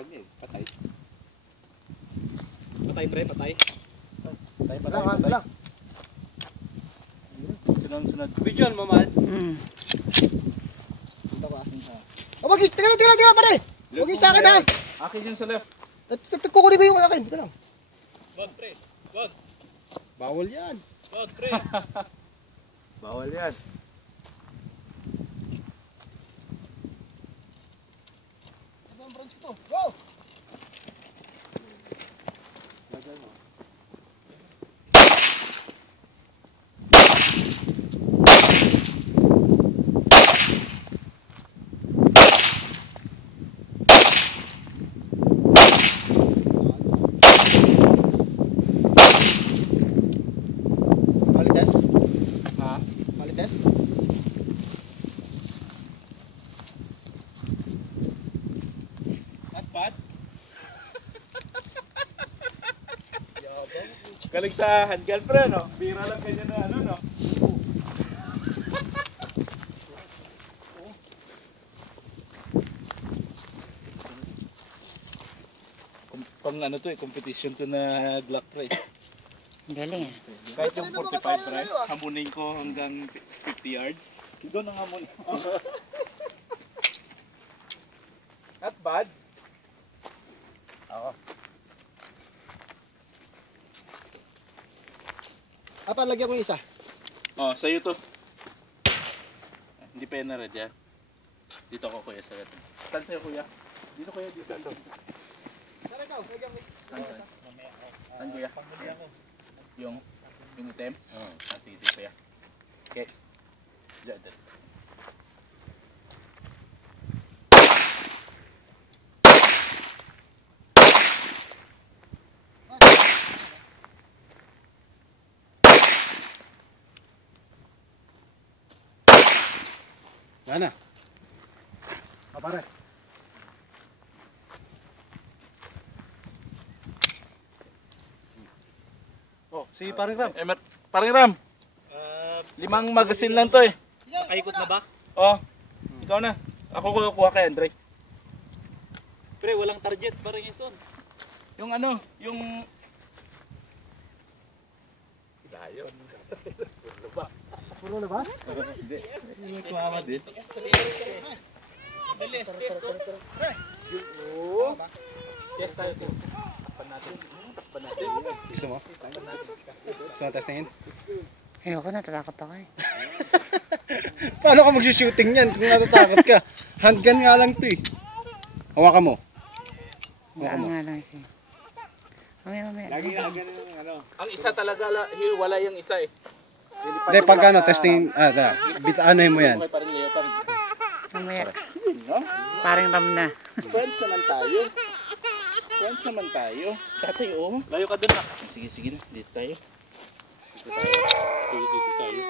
tawag niya, patay. Patay pre, patay. Patay. Sunod. Video mo, man. Ito ba? Oh, wag, tira pare. Wag yung sa akin ha. Akin yung sa left. Kukunin ko yung akin. Dito lang. Wag pre, wag. Bawal yan. Wag pre. Bawal yan. Ano ang bronze ko to? Go! Lagay mo. Malites? Ha? Malites? At bad? Galing sa handgun pre, no? Bira lang ganyan na ano, no? Pang ano to eh, competition to na Glock pre. Galing ah. Kahit yung 45 pre, hamunin ko hanggang 50 yards. Doon ang hamunin ko. Not bad. Oo. Apa, lagyan ko yung isa. Oh, sa'yo to. Hindi pa yan na red ya. Dito ako kuya sa red. Saan sa'yo kuya? Dito kuya, dito. Tara ikaw, lagyan mo. Saan kuya? Yung item? Oo. Sige, dito kuya. Okay. Diyan. Yan na. Pare. Oh, si Paring Ram. Paring Ram. 5 magasin lang to eh. Nakaikot na ba? Oh. Ikaw na. Ako kukuha kay Andre. Pre, walang target parang ison. Yung ano, yung Dayon. Puro na ba? Hindi. Yung tumama din. Bilis, test ko. Oo. Test tayo to. Takpan natin. Gusto mo? Gusto mo testingin? Ayoko, natatakot ako eh. Paano ka mag-shooting yan kung natatakot ka? Handgun nga lang to eh. Hawakan mo. Gaan nga lang siya. Mamaya. Lagi nga ganun yung ano. Ang isa talaga, wala yung isa eh. Hindi, pag ano, testing, ano mo yan? Okay, parang Leo, parang Mamaya. no? Parang ram na. Friends naman tayo. Friends naman tayo. Tatay, oh. Layo ka dun na. Sige na. Dito tayo. Dito tayo.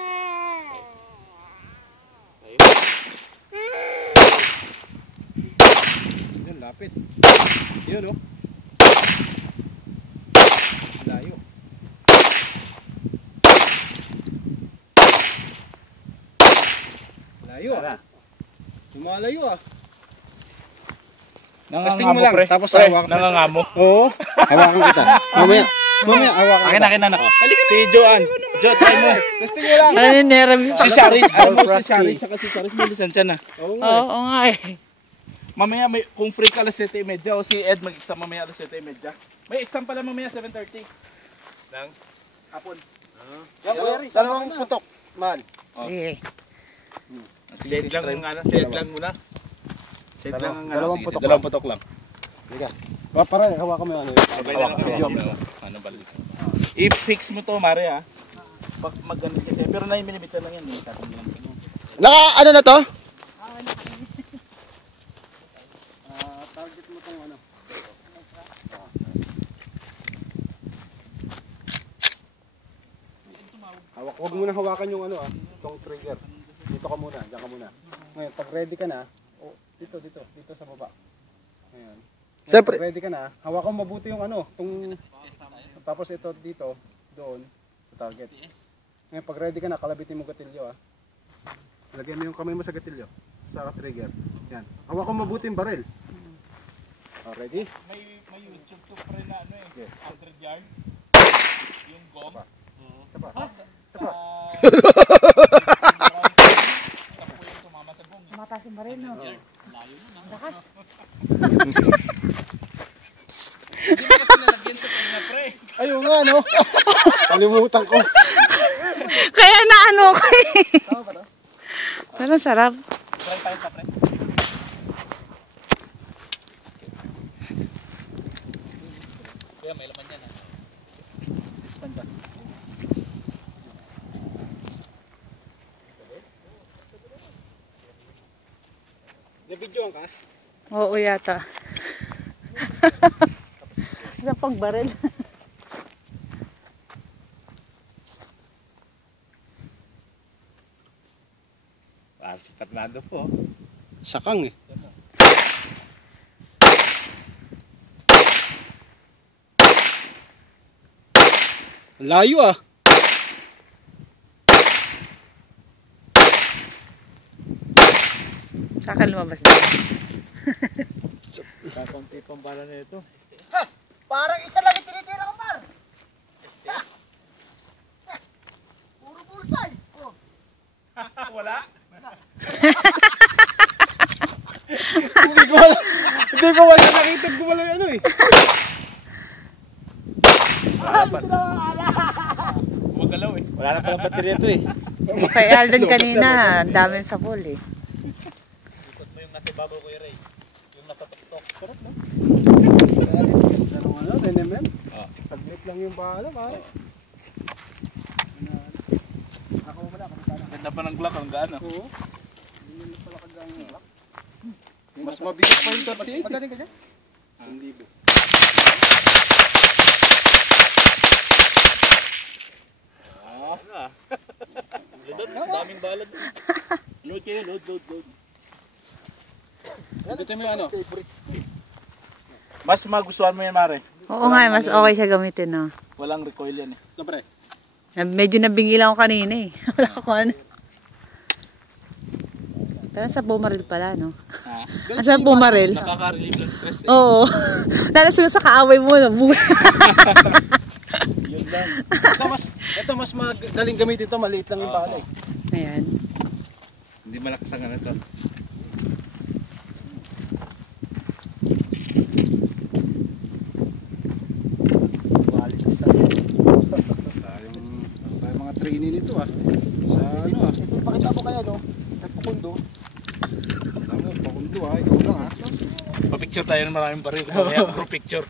Yan, lapit. Yun, oh. Layo. Layo ah. Lumalayo ah. Testing mo lang, tapos hawakan. Nangangamo. Oo. Hawakan kita. Mamaya, hawakan kita. Akin na. Si Joan. Jo, try mo. Testing mo lang. Ano yung nervous? Si Shari. Alam mo si Shari. Tsaka si Charis may lisensya na. Oo nga eh. Mamaya kung free ka alas 7:30 o si Ed mag-exam mamaya alas 7:30. May exam pala mamaya 7:30. Nang hapon. Dalawang putok, man. Sige. Set lang ang ano, set lang muna. Set lang ang Dalawang sige, putok dalawang putok lang. Liga. Para hawakan mo yung ano. Sabay na lang kami. Ano balik. I-fix mo to, Mare ha. Maganda kasi pero 9mm lang yan, hindi tatang lang. Naka ano na to? Target mo tong ano. Huwag mo na hawakan yung ano tong trigger. Dito ka muna, diyan ka muna. Ngayon, pag ready ka na, dito sa baba. Ngayon. Siyempre, pag ready ka na, hawakan mo mabuti yung ano, tapos ito dito, doon sa target. Ngayon, pag ready ka na, kalabitin mo gatilyo Lagyan mo yung kamay mo sa gatilyo, sa trigger. Yan. Hawakan mo mabuti yung baril. Oh, ready? May YouTube to pre na ano eh. 100 yard. Yung gong. Sapa. Sa po yung tumama sa gong. Mataas yung baril, no? Layo na. Lakas. Hindi mo kasi nalagyan sa kanya pre. Ayun nga, no? Kalimutan ko. Kaya naano ko eh. Tama ba to? Pero sarap. Try tayo pa pre. Kaya may laman yan. Saan ba? Nabidyoan ka? Oo yata. Sa pagbaril. Si Fernando po. Sakang eh. Ang layo ah. Saka lumabas na. Kakunti pang bala na ito. Parang isa lang yung tinitira ko, par. Puro bullseye. Oh. Wala. Hindi ko wala nakita ko wala yung ano eh. Gumagalaw eh. Wala na palang baterya ito eh. Kay Alden kanina, ang daming sa pool eh. Ikot mo yung natibago ko Ray. Yung natatok-tok. Sarap no? Ano, 10mm? Ah. Saglit lang yung bala, pare. Ako mo na, kapitana. Ganda pa ng Glock, ang gaano. Oo. Hindi mo pala kagaya yung black. Mas mabigat pa yung 38. Madaling ka dyan? 1,000. Load, daming balad. Load kayo, load. Ito mo yung ano? Mas magustuhan mo yan, Mare. Oo nga, mas okay siya gamitin, no? Walang recoil yan eh. Ito pre. Medyo nabingilan ko kanina eh. Wala ko ano. Pero sa bumaril pala, no? Ha? Asa bumaril? Nakaka-relieve ng stress eh. Oo. Lalo siguro sa kaaway mo, no? Yun lang. Ito mas magaling gamitin ito, maliit lang yung bala eh. Ayan. Hindi malakas ang ano ito. Balik sa tayong mga training nito ah. Sa ano ah. Ito pakita mo kaya no? Nagpukundo. Tama, pakundo ah, ikaw lang ah. Pa-picture tayo ng maraming baril. Kaya puro picture.